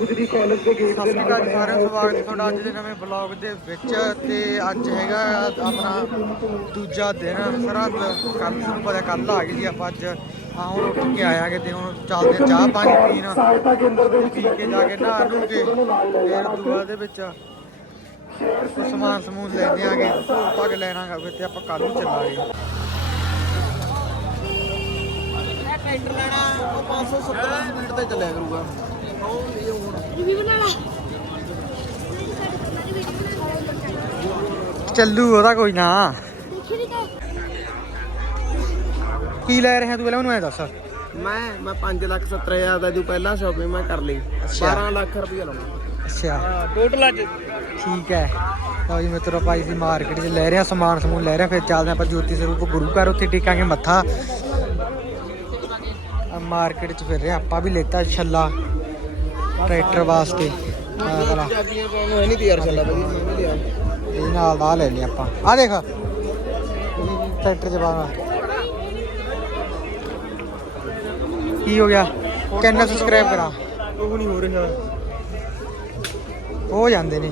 ਸਤਿ ਸ਼੍ਰੀ ਅਕਾਲ ਸਾਰਿਆਂ ਨੂੰ ਸਵਾਗਤ ਹੈ ਤੁਹਾਡਾ ਅੱਜ ਦੇ ਨਵੇਂ ਬਲੌਗ ਦੇ ਵਿੱਚ ਤੇ ਅੱਜ ਹੈਗਾ ਆਪਣਾ ਦੂਜਾ ਦਿਨ ਸਰਹੱਦ ਕੱਲ ਤੁਹਾਨੂੰ ਪਤਾ ਕੱਲ ਆ ਗਈ ਸੀ ਆਪਾਂ ਅੱਜ। ਆ ਹੁਣ ਉੱਠ ਕੇ ਆਇਆਗੇ ਤੇ ਹੁਣ ਚੱਲਦੇ ਹਾਂ ਚਾਹ ਪਾਣੀ ਪੀਣ। ਸਹਾਇਤਾ ਕੇਂਦਰ ਦੇ ਵਿੱਚ ਪੀ ਕੇ ਜਾ ਕੇ ਨਹਾ ਨੂੰ ਕੇ ਫਿਰ ਦੂਆ ਦੇ ਵਿੱਚ ਸਮਾਨ ਸਮੂਨ ਲੈਣੇ ਆਗੇ ਪੱਗ ਲੈਣਾ ਗਾ ਫਿਰ ਤੇ ਆਪਾਂ ਕੱਲ ਨੂੰ ਚੱਲਾਂਗੇ। ਟਰੈਕਟਰ ਲੈਣਾ ਉਹ 570 ਸਪੀਡ ਤੇ ਚੱਲਿਆ ਕਰੂਗਾ। ਚੱਲੂ ਉਹਦਾ ਕੋਈ ਨਾ। ਕੀ ਲੈ ਰਿਹਾ ਤੂੰ ਪਹਿਲਾਂ? ਮੈਨੂੰ ਐ ਦੱਸ। ਮੈਂ ਮੈਂ 5 ਲੱਖ 70 ਹਜ਼ਾਰ ਦਾ ਤੂੰ ਪਹਿਲਾਂ ਸ਼ਾਪਿੰਗ ਮੈਂ ਕਰ ਲਈ। ਅੱਛਾ। 12 ਲੱਖ ਰੁਪਏ ਲਾਉਣਾ। ਅੱਛਾ। ਟੋਟਲ ਅੱਜ। ਠੀਕ ਹੈ। ਲਓ ਜੀ ਮਿੱਤਰੋ ਭਾਈ ਸੀ ਮਾਰਕੀਟ 'ਚ ਲੈ ਰਿਹਾ ਸਮਾਨ ਸਮੂਨ ਲੈ ਰਿਹਾ ਫਿਰ ਚੱਲਦੇ ਆਪਾਂ ਜੋਤੀ ਸਰੂਪ ਗੁਰੂ ਘਰ ਉੱਥੇ ਟੇਕਾਂਗੇ ਮੱਥਾ। ਮਾਰਕੀਟ 'ਚ ਫਿਰ ਰਹੇ ਆਪਾਂ ਵੀ ਲੈਤਾ ਛੱਲਾ। ਟਰੈਕਟਰ ਵਾਸਤੇ। ਆਹ ਵਾਲਾ। ਚਾਬੀਆਂ ਪਾਉਣ ਨੂੰ ਹੈ ਨਹੀਂ ਤਿਆਰ ਚੱਲਾ ਵਧੀਆ ਮੈਂ ਵੀ ਲਿਆ ਇਹ ਨਾਲ ਦਾ ਲੈ ਲਿਆ ਆਪਾਂ। ਆ ਦੇਖ। ਟਰੈਕਟਰ 'ਚ ਬਾਗਾ ਕੀ ਹੋ ਗਿਆ? ਕਿੰਨਾ ਸਬਸਕ੍ਰਾਈਬ ਕਰਾਂ? ਉਹ ਨਹੀਂ ਹੋ ਰਿਹਾ। ਹੋ ਜਾਂਦੇ ਨੇ।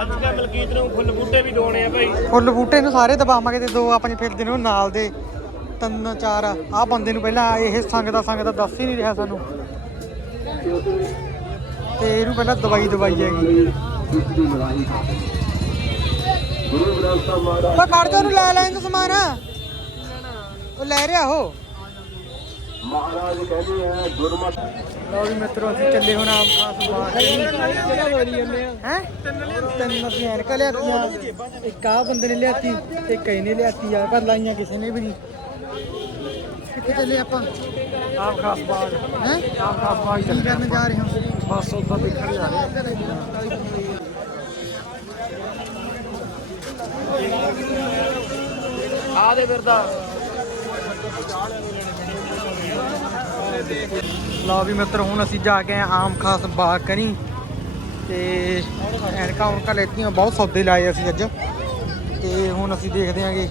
ਅੱਜ ਕੱਲ ਮਲਕੀਤ ਨੂੰ ਫੁੱਲ ਬੂਟੇ ਵੀ ਦੋਣੇ ਆ ਭਾਈ। ਫੁੱਲ ਬੂਟੇ ਨੂੰ ਸਾਰੇ ਦਬਾਵਾਂਗੇ ਤੇ ਦੋ ਆਪਣੇ ਫਿਰਦੇ ਨੇ ਉਹ ਨਾਲ ਦੇ। ਤਿੰਨ ਚਾਰ। ਆ ਬੰਦੇ ਨੂੰ ਪਹਿਲਾਂ ਇਹ ਸੰਗ ਦਾ ਸੰਗ ਦਾ ਦੱਸ ਹੀ ਨਹੀਂ ਰਿਹਾ ਸਾਨੂੰ। ਤੇ ਇਹਨੂੰ ਪਹਿਲਾਂ ਦਵਾਈ ਦਵਾਈ ਹੈਗੀ। ਉਹ ਕੱਢ ਦੇ ਉਹਨੂੰ ਲੈ ਲੈ ਇਹਨੂੰ ਸਮਾਨ। ਉਹ ਲੈ ਰਿਹਾ ਉਹ। ਮਹਾਰਾਜ ਕਹਿੰਦੇ ਆ ਗੁਰਮਤ ਲਓ ਵੀ ਮਿੱਤਰੋ, ਅਸੀਂ ਚੱਲੇ ਹੁਣ ਆਮ ਖਾਸ ਬਾਗ ਹੈ? ਤਿੰਨ ਅਸੀਂ ਐਨਕ ਲਿਆਤੀਆਂ ਇੱਕ ਆ ਬੰਦੇ ਨੇ ਲਿਆਤੀ ਤੇ ਇੱਕ ਨੇ ਲਿਆਤੀ ਆ ਪਰ ਲਾਈਆਂ, ਕਿਸੇ ਨੇ ਵੀ ਨਹੀਂ। ਕਿੱਥੇ ਚੱਲੇ ਆਪਾਂ? ਆਮ ਖਾਸ ਬਾਗ। ਹੈ? ਆਮ ਖਾਸ ਬਾਗ ਚੱਲੇ ਕਰਨ ਜਾ ਰਹੇ ਹਾਂ? ਬਸ ਉੱਧਰ ਦੇਖਣ ਜਾ ਰਹੇ ਹਾਂ। ਆ ਦੇ ਫਿਰਦਾ ਲਓ ਵੀ ਮਿੱਤਰ ਹੁਣ ਅਸੀਂ ਜਾ ਕੇ ਆਮ ਖਾਸ ਬਾਗ ਕਰੀ। ਤੇ ਐਨਕਾਂ ਉਨਕਾਂ ਲੈਤੀਆਂ ਬਹੁਤ ਸੌਦੇ ਲਾਏ ਅਸੀਂ ਅੱਜ। ਤੇ ਹੁਣ ਅਸੀਂ ਦੇਖਦੇ ਆਂਗੇ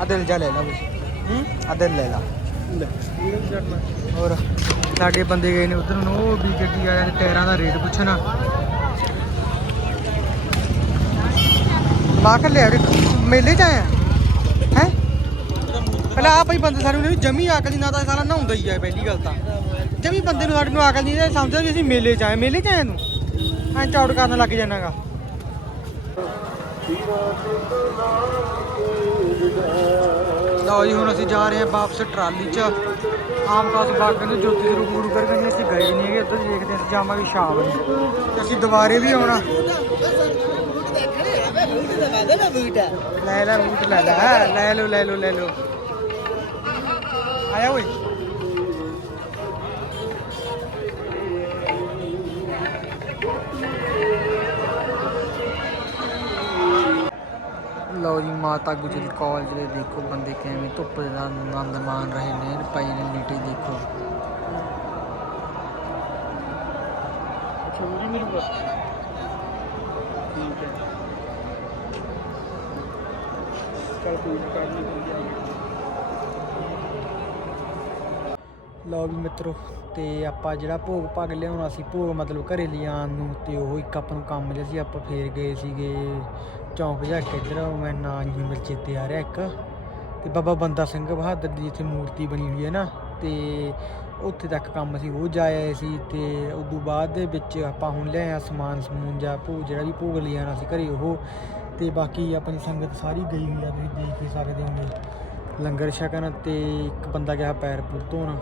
ਆ ਦਿਲ ਜਾ ਲੈ ਲਾ ਬਈ। ਹੂੰ? ਲਾ ਹੋਰ ਸਾਡੇ ਬੰਦੇ ਗਏ ਨੇ ਉਧਰ ਨੂੰ ਉਹ ਵੀ ਗੱਡੀ ਵਾਲਿਆਂ ਦੇ ਟਾਇਰਾਂ ਦਾ ਰੇਟ ਪੁੱਛਣਾ। ਲਾ ਕੇ ਲਿਆ ਮੇਲੇ ਚ ਆਇਆ? ਹੈ? ਪਹਿਲਾਂ ਆ ਭਾਈ ਬੰਦੇ ਸਾਡੇ ਨੂੰ ਜਮੀ ਅਕਲ ਨਹੀਂ ਨਾ ਤਾਂ ਸਾਲਾ ਨਹਾਉਂਦਾ ਹੀ ਆ ਪਹਿਲੀ ਗੱਲ ਤਾਂ। ਜਮੀ ਬੰਦੇ ਨੂੰ ਸਾਡੇ ਨੂੰ ਅਕਲ ਨਹੀਂ ਇਹ ਸਮਝਦਾ ਵੀ ਅਸੀਂ ਮੇਲੇ ਚ ਆਏ ਮੇਲੇ ਚ ਆਏ ਨੂੰ ਐਂ ਚੌੜ ਕਰਨ ਲੱਗ ਜਾਣਾਗਾ। ਲਓ ਜੀ, ਹੁਣ ਅਸੀਂ ਜਾ ਰਹੇ ਹਾਂ ਵਾਪਸ ਟਰਾਲੀ 'ਚ। ਆਮ ਖਾਸ ਬਾਗ ਨੂੰ ਜੋਤੀ ਸਰੂਪ ਗੁਰੂ ਘਰ ਕੰਨੀ ਅਸੀਂ ਗਏ ਨਹੀਂ ਹੈਗੇ ਉੱਧਰ ਦੇਖਦੇ ਹਾਂ, ਜਾਵਾਂਗੇ ਸ਼ਾਮ ਨੂੰ। ਤੇ ਅਸੀਂ ਦੁਬਾਰੇ ਵੀ ਆਉਣਾ। ਲੈ ਲੈ ਬੂਟ ਲੈ ਲੈ ਲੈ ਲਓ ਲੈ ਲਓ ਲੈ ਲਓ। ਆਇਆ ਓਏ ਲਓ ਜੀ ਮਾਤਾ ਗੁਜਰੀ ਕਾਲਜ ਦੇ ਦੇਖੋ ਬੰਦੇ ਕਿਵੇਂ ਧੁੱਪ ਦਾ ਆਨੰਦ ਮਾਣ ਰਹੇ ਨੇ ਪਈ ਨੇ ਨੀਟੇ ਦੇਖੋ। ਚੋਰੀ ਠੀਕ ਹੈ। ਕੱਲ ਕੋਈ ਨਾ ਕਰ ਲਈ ਲਓ ਵੀ ਮਿੱਤਰੋ, ਤੇ ਆਪਾਂ ਜਿਹੜਾ ਭੋਗ ਭਾਗ ਲਿਆਉਣਾ ਸੀ, ਭੋਗ ਮਤਲਬ ਘਰੇ ਲਿਆਉਣ ਨੂੰ, ਤੇ ਉਹ ਇੱਕ ਆਪਾਂ ਨੂੰ ਕੰਮ ਜਿਹਾ ਸੀ, ਆਪਾਂ ਫੇਰ ਗਏ ਸੀਗੇ ਚੌਂਕ ਜਾ ਕੇ ਇੱਧਰ ਮੈਂ ਨਾਂ ਨਹੀਂ ਮਿਲ ਚੇਤੇ ਆ ਰਿਹਾ ਇੱਕ। ਤੇ ਬਾਬਾ ਬੰਦਾ ਸਿੰਘ ਬਹਾਦਰ ਦੀ ਜਿੱਥੇ ਮੂਰਤੀ ਬਣੀ ਹੋਈ ਹੈ ਨਾ, ਤੇ ਉੱਥੇ ਤੱਕ ਕੰਮ ਸੀ ਉਹ ਜਾ ਆਏ ਸੀ, ਤੇ ਉਦੋਂ ਬਾਅਦ ਦੇ ਵਿੱਚ ਆਪਾਂ ਹੁਣ ਲਿਆਇਆ ਸਮਾਨ, ਸਮੂਨ ਜਾਂ ਭੋਗ, ਜਿਹੜਾ ਵੀ ਭੋਗ ਲਿਆਣਾ ਸੀ ਘਰੇ ਉਹ। ਤੇ ਬਾਕੀ ਆਪਣੀ ਸੰਗਤ ਸਾਰੀ ਗਈ ਹੋਈ ਆ, ਤੁਸੀਂ ਦੇਖ ਹੀ ਸਕਦੇ ਹੋਗੇ। ਲੰਗਰ ਛਕਣ ਤੇ ਇੱਕ ਬੰਦਾ ਗਿਆ ਪੈਰ ਪੁਰ ਧੋਣ।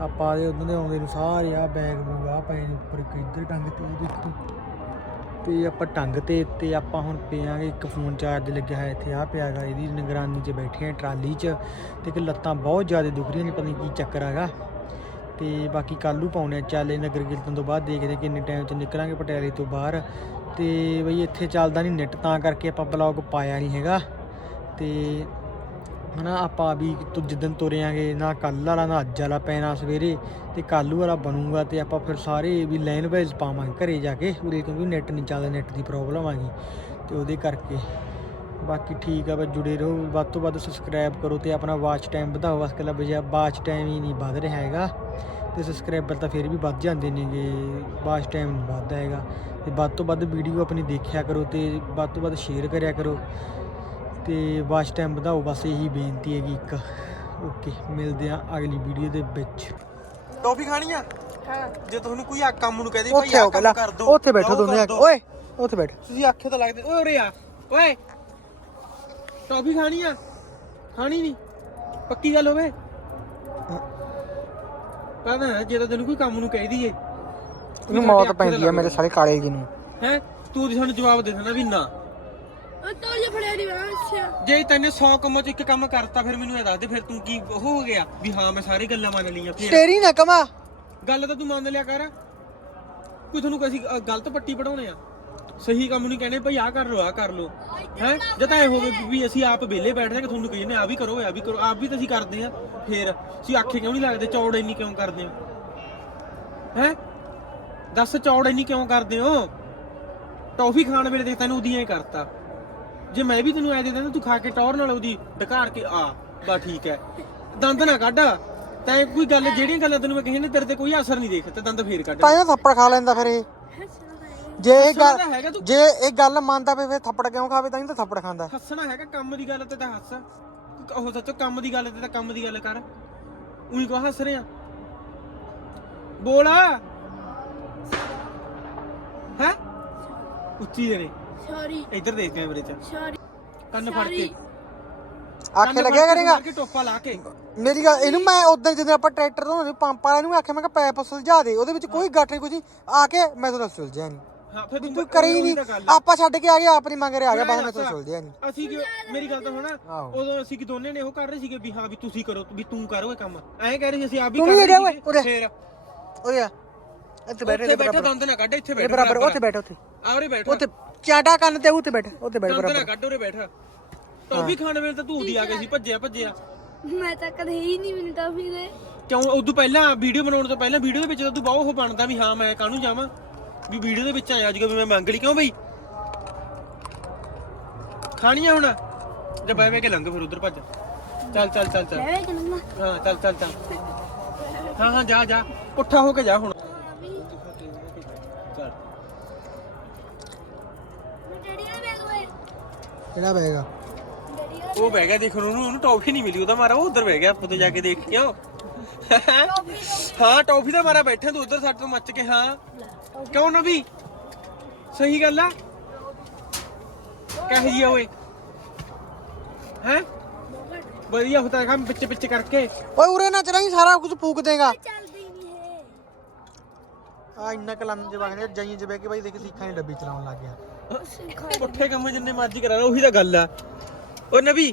ਆਪਾਂ ਦੇ ਉਹਨਾਂ ਦੇ ਆਉਂਦੇ ਨੂੰ ਸਾਰੇ ਆ ਬੈਗ ਬੂਗ ਆ ਪਏ ਨੇ ਉੱਪਰ ਇੱਕ ਇੱਧਰ ਟੰਗ ਤੇ ਦੇਖੋ ਤੇ ਆਪਾਂ ਟੰਗ ਤੇ ਤੇ ਆਪਾਂ ਹੁਣ ਪਿਆਂਗੇ ਇੱਕ ਫੋਨ ਚਾਰਜ ਲੱਗਿਆ ਹੋਇਆ ਇੱਥੇ ਆ ਪਿਆਗਾ ਇਹਦੀ ਨਿਗਰਾਨੀ 'ਚ ਬੈਠੇ ਆ ਟਰਾਲੀ 'ਚ ਤੇ ਕਿ ਲੱਤਾਂ ਬਹੁਤ ਜ਼ਿਆਦਾ ਦੁਖ ਰਹੀਆਂ ਨੇ, ਪਤਾ ਨਹੀਂ ਕੀ ਚੱਕਰ ਹੈਗਾ ਤੇ ਬਾਕੀ ਕੱਲ੍ਹ ਨੂੰ ਪਾਉਣੇ ਆ, ਚਾਲੇ ਨਗਰ ਕੀਰਤਨ ਤੋਂ ਬਾਅਦ ਦੇਖਦੇ ਹਾਂ ਕਿੰਨੇ ਟਾਈਮ 'ਚ ਨਿਕਲਾਂਗੇ ਪਟਿਆਲੇ ਤੋਂ ਬਾਹਰ। ਤੇ ਬਈ ਇੱਥੇ ਚੱਲਦਾ ਨਹੀਂ ਨੈਟ ਤਾਂ ਕਰਕੇ ਆਪਾਂ ਬਲੌਗ ਪਾਇਆ ਨਹੀਂ ਹੈਗਾ। ਤੇ ਹਨਾ, ਆਪਾਂ ਵੀ ਤੂੰ, ਜਿੱਦਣ ਤੁਰਿਆਂਗੇ, ਨਾ ਕੱਲ ਵਾਲਾ, ਨਾ ਅੱਜ ਵਾਲਾ ਪੈਣਾ ਸਵੇਰੇ, ਤੇ ਕੱਲ੍ਹ ਵਾਲਾ ਬਣੂਗਾ, ਤੇ ਆਪਾਂ ਫਿਰ ਸਾਰੇ ਵੀ ਲਾਈਨ ਵਾਈਜ਼ ਪਾਵਾਂਗੇ ਘਰੇ ਜਾ ਕੇ ਉਰੇ ਕਿਉਂਕਿ ਨੈਟ ਨਹੀਂ ਚੱਲਦਾ ਨੈਟ ਦੀ ਪ੍ਰੋਬਲਮ ਆ ਗਈ, ਤੇ ਉਹਦੇ ਕਰਕੇ। ਬਾਕੀ ਠੀਕ ਆ ਬਸ, ਜੁੜੇ ਰਹੋ, ਵੱਧ ਤੋਂ ਵੱਧ ਸਬਸਕ੍ਰਾਈਬ ਕਰੋ ਤੇ ਆਪਣਾ ਵਾਚ ਟਾਈਮ ਵਧਾਓ, ਬਸ ਕੱਲਾ ਵਜਾ ਵਾਚ ਟਾਈਮ ਹੀ ਨਹੀਂ ਵੱਧ ਰਿਹਾ ਹੈਗਾ, ਤੇ ਸਬਸਕ੍ਰਾਈਬਰ ਤਾਂ ਫਿਰ ਵੀ ਵੱਧ ਜਾਂਦੇ ਨੇਗੇ ਵਾਚ ਟਾਈਮ ਨਹੀਂ ਵੱਧਦਾ ਹੈਗਾ, ਤੇ ਵੱਧ ਤੋਂ ਵੱਧ ਵੀਡੀਓ ਆਪਣੀ ਦੇਖਿਆ ਕਰੋ ਤੇ ਵੱਧ ਤੋਂ ਵੱਧ ਸ਼ੇਅਰ ਕਰਿਆ ਕਰੋ। ਤੇ ਵਾਚ ਟਾਈਮ ਵਧਾਓ ਬਸ ਇਹੀ ਬੇਨਤੀ ਹੈਗੀ ਇੱਕ। ਓਕੇ ਮਿਲਦੇ ਆ ਅਗਲੀ ਵੀਡੀਓ ਦੇ ਵਿੱਚ। ਟੋਫੀ ਖਾਣੀ ਆ? ਹਾਂ। ਜੇ ਤੁਹਾਨੂੰ ਕੋਈ ਆ ਕੰਮ ਨੂੰ ਕਹਦੇ ਉੱਥੇ ਆਓ ਪਹਿਲਾਂ। ਉੱਥੇ ਬੈਠੋ ਦੋਨੇ ਆ ਕੇ। ਓਏ ਉੱਥੇ ਬੈਠ। ਤੁਸੀਂ ਆਖੇ ਤਾਂ ਲੱਗਦੇ। ਓਏ ਉਰੇ ਆ। ਓਏ। ਟੋਫੀ ਖਾਣੀ ਆ? ਖਾਣੀ ਨਹੀਂ? ਪੱਕੀ ਗੱਲ ਹੋਵੇ? ਪਤਾ ਜੇ ਤਾਂ ਤੈਨੂੰ ਕੋਈ ਕੰਮ ਨੂੰ ਕਹਿ ਦਈਏ। ਇਹਨੂੰ ਮੌਤ ਪੈਂਦੀ ਆ ਮੇਰੇ ਸਾਰੇ ਕਾਲੇ ਜੀ ਨੂੰ। ਹੈ? ਤੂੰ ਤਾਂ ਸਾਨੂੰ ਜਵਾਬ ਦੇ ਦੇਣਾ ਵੀ ਨਾ। ਜੇ ਫੜਿਆ ਨਹੀਂ ਮੈਂ ਅੱਛਾ। ਜੇ ਤੈਨੇ 100 ਕੰਮਾਂ ਚ ਇੱਕ ਕੰਮ ਕਰਤਾ ਫਿਰ ਮੈਨੂੰ ਇਹ ਦੱਸ ਦੇ ਫਿਰ ਤੂੰ ਕੀ ਉਹ ਹੋ ਗਿਆ ਵੀ ਹਾਂ ਮੈਂ ਸਾਰੀ ਗੱਲਾਂ ਮੰਨ ਲਈਆਂ ਫਿਰ ਤੇਰੀ ਨਾ ਕਮਾ। ਗੱਲ ਤਾਂ ਤੂੰ ਮੰਨ ਲਿਆ ਕਰ। ਕੋਈ ਤੁਹਾਨੂੰ ਕਸੀ ਗਲਤ ਪੱਟੀ ਪੜਾਉਣੇ ਆ। ਸਹੀ ਕੰਮ ਨਹੀਂ ਕਹਿੰਦੇ ਭਈ ਆ ਕਰ ਲੋ ਆ ਕਰ ਲੋ ਹੈ? ਜੇ ਤਾਂ ਇਹ ਹੋਵੇ ਵੀ- ਵੀ ਅਸੀਂ ਆਪ ਵਿਹਲੇ ਬੈਠਦੇ ਕਿ ਤੁਹਾਨੂੰ ਕਹਿੰਦੇ ਆ ਵੀ ਕਰੋ ਆ ਵੀ ਕਰੋ ਆਪ ਵੀ ਤਾਂ ਅਸੀਂ ਕਰਦੇ ਆ। ਫੇਰ ਅਸੀਂ ਆਖੇ ਕਿਉਂ ਨਹੀਂ ਲੱਗਦੇ ਚੌੜ ਇੰਨੀ ਕਿਉਂ ਕਰਦੇ ਹੋ? ਹੈ? ਦੱਸ ਚੌੜ ਇੰਨੀ ਕਿਉਂ ਕਰਦੇ ਹੋ? ਟੌਫੀ ਖਾਣ ਵੇਲੇ ਦੇਖ ਤੈਨੂੰ ਉਹਦੀਆਂ ਹੀ ਕਰਤਾ। ਜੇ ਮੈਂ ਵੀ ਤੈਨੂੰ ਐ ਦੇ ਦਿੰਦਾ ਤੂੰ ਖਾ ਕੇ ਟੌਰ ਨਾਲ ਉਹਦੀ ਡਕਾਰ ਕੇ ਆ ਬਾ ਠੀਕ ਹੈ ਦੰਦ ਨਾ ਕੱਢ। ਤੈਂ ਕੋਈ ਗੱਲ ਜਿਹੜੀਆਂ ਗੱਲਾਂ ਤੈਨੂੰ ਮੈਂ ਕਹੀ ਨੇ ਤੇਰੇ ਤੇ ਕੋਈ ਅਸਰ ਨਹੀਂ ਦੇਖ ਤੇ ਦੰਦ ਫੇਰ ਕੱਢ। ਤਾਂ ਇਹ ਥੱਪੜ ਖਾ ਲੈਂਦਾ ਫਿਰ ਇਹ। ਜੇ ਇਹ ਹੱਸਣਾ ਗੱਲ ਤਾਂ ਹੈਗਾ ਤੂੰ। ਜੇ ਇਹ ਗੱਲ ਮੰਨਦਾ ਪਏ ਫਿਰ ਥੱਪੜ ਕਿਉਂ ਖਾਵੇ ਤਾਂ ਹੀ ਤਾਂ ਥੱਪੜ ਖਾਂਦਾ। ਹੱਸਣਾ ਹੈਗਾ ਕੰਮ ਦੀ ਗੱਲ ਤੇ ਤਾਂ ਹੱਸ। ਉਹ ਸੱਚੋ ਕੰਮ ਦੀ ਗੱਲ ਤੇ ਤਾਂ ਕੰਮ ਦੀ ਗੱਲ ਕਰ। ਉਹੀ ਕੋ ਹੱਸ ਰਿਆ ਬੋਲ। ਹੈ? ਉੱਚੀ ਦੇ ਨੇ ਸੌਰੀ ਇੱਧਰ ਦੇਖ ਕੈਮਰੇ 'ਚ। ਸੌਰੀ ਕੰਨ ਫੜ ਕੇ। ਆਖੇ ਲੱਗਿਆ ਕੇ ਕਰੇਗਾ। ਕੇ ਟੋਪਾ ਲਾ ਕੇ। ਮੇਰੀ ਗੱਲ ਇਹਨੂੰ ਮੈਂ ਉਦੋਂ ਜਦੋਂ ਆਪਾਂ ਟਰੈਕਟਰ ਤੋਂ ਪੰਪ ਵਾਲਿਆਂ ਨੂੰ ਆਖਿਆ ਮੈਂ ਕਿ ਪੈਪ ਸੁਲਝਾ ਦੇ ਉਹਦੇ ਵਿੱਚ ਕੋਈ ਗੱਠ ਨਹੀਂ ਕੁਝ ਆ ਕੇ ਮੈਂ ਤੁਹਾਨੂੰ ਸੁਲਝਿਆ ਨਹੀਂ ਹਾਂ ਫਿਰ ਤੂੰ ਕਰੀ ਨਹੀਂ ਤਾਂ। ਆਪਾਂ ਛੱਡ ਕੇ ਆ ਗਏ ਆਪ ਨਹੀਂ ਮੰਗ ਰਿਹਾ ਆ ਗਿਆ ਬਾਅਦ ਮੈਂ ਤੁਹਾਨੂੰ ਸੁਲਝਿਆ ਨਹੀਂ ਅਸੀਂ ਕਿਉਂ ਮੇਰੀ ਗੱਲ ਤਾਂ ਹੋਣਾ ਆਹੋ। ਉਦੋਂ ਅਸੀਂ ਕਿ ਦੋਨੇ ਨੇ ਉਹ ਕਰ ਰਹੇ ਸੀਗੇ ਵੀ ਹਾਂ ਵੀ ਤੁਸੀਂ ਕਰੋ ਵੀ ਤੂੰ ਕਰੋ ਇਹ ਕੰਮ। ਐਂ ਕਹਿ ਰਹੇ ਸੀ ਅਸੀਂ ਆਪ ਵੀ ਤੂੰ ਕਰ ਰਹੇ ਉਰੇ। ਫੇਰ। ਓਏ ਇੱਥੇ ਬੈਠ ਦੰਦ ਨਾ ਕੱਢ ਇੱਥੇ ਬੈਠ ਬਰਾਬਰ ਉੱਥੇ ਬੈਠ ਉੱਥੇ। ਆਵਰੇ ਬੈਠ। ਉੱਥੇ ਚਾਟਾ ਕੰਨ ਤੇ ਉੱਥੇ ਬੈਠ ਉੱਥੇ ਬੈਠ ਬਰਾਬਰ। ਕੱਢ ਉਰੇ ਬੈਠ। ਟੌਫੀ ਖਾਣ ਵੇਲੇ ਤਾਂ ਤੂੰ ਉਹਦੀ ਆ ਗਈ ਸੀ ਭੱਜਿਆ ਭੱਜਿਆ। ਮੈਂ ਤਾਂ ਕਦੇ ਹੀ ਨਹੀਂ ਮੈਨੂੰ ਟੌਫੀ ਦੇ। ਕਿਉਂ ਉਦੋਂ ਪਹਿਲਾਂ ਵੀਡੀਓ ਬਣਾਉਣ ਤੋਂ ਪਹਿਲਾਂ ਵੀਡੀਓ ਦੇ ਵਿੱਚ ਤਾਂ ਤੂੰ ਬਹੁਤ ਉਹ ਬਣਦਾ ਵੀ ਹਾਂ ਮੈਂ ਕਾਹਨੂੰ ਜਾਵਾਂ? ਵੀ ਵੀਡੀਓ ਦੇ ਵਿੱਚ ਆਇਆ ਵੀ ਮੈਂ ਮੰਗ ਲਈ ਕਿਉਂ ਬਈ? ਖਾਣੀਆਂ ਹੁਣ? ਜੇ ਬੈ ਬੈ ਕੇ ਲੰਘ ਫਿਰ ਉਧਰ ਭੱਜ। ਚੱਲ ਚੱਲ ਚੱਲ ਚੱਲ। ਹਾਂ ਚੱਲ ਚੱਲ ਚੱਲ। ਹਾਂ ਹਾਂ ਜਾ ਜਾ। ਪੁੱਠਾ ਹੋ ਕੇ ਜਾ ਹੁਣ ਚੱਲ ਡੈਡੀ ਦਾ ਬੈਗ ਹੋਏ ਕਿਹੜਾ ਬੈਗਾ ਦਾ ਉਹ ਬਹਿ ਗਿਆ ਦੇਖਣ ਉਹਨੂੰ ਉਹਨੂੰ ਟੌਫੀ ਨਹੀਂ ਮਿਲੀ ਉਹਦਾ ਮਾਰਾ ਉਹ ਉਧਰ ਬਹਿ ਗਿਆ ਪੁੱਤ ਜਾ ਕੇ ਦੇਖ ਕਿਉਂ ਹਾਂ ਟੌਫੀ ਦਾ ਮਾਰਾ ਬੈਠਾ ਤੂੰ ਉਧਰ ਸਾਡੇ ਤੋਂ ਮੱਚ ਕੇ ਹਾਂ। ਕਿਉਂ ਨਾ ਵੀ ਸਹੀ ਗੱਲ ਆ? ਕਹੇ ਜੀ ਓਏ। ਹੈ? ਵਧੀਆ ਹੁੰਦਾ ਕੰਮ ਪਿੱਛੇ ਪਿੱਛੇ ਕਰਕੇ। ਓਏ ਉਰੇ ਨਾ ਚਲਾਈ ਸਾਰਾ ਕੁਝ ਫੂਕ ਦੇਗਾ। ਆ ਇੰਨਾ ਕਲੰਨ ਚ ਵਗਦੇ ਜਾਈਂ ਚ ਬਹਿ ਕੇ ਬਾਈ ਦੇਖ ਸੀਖਾਂ ਦੀ ਡੱਬੀ ਚਲਾਉਣ ਲੱਗ ਗਿਆ। ਪੁੱਠੇ ਕੰਮ ਜਿੰਨੇ ਮਰਜ਼ੀ ਕਰਾ ਲੈ ਉਹੀ ਤਾਂ ਗੱਲ ਆ। ਓ ਨਬੀ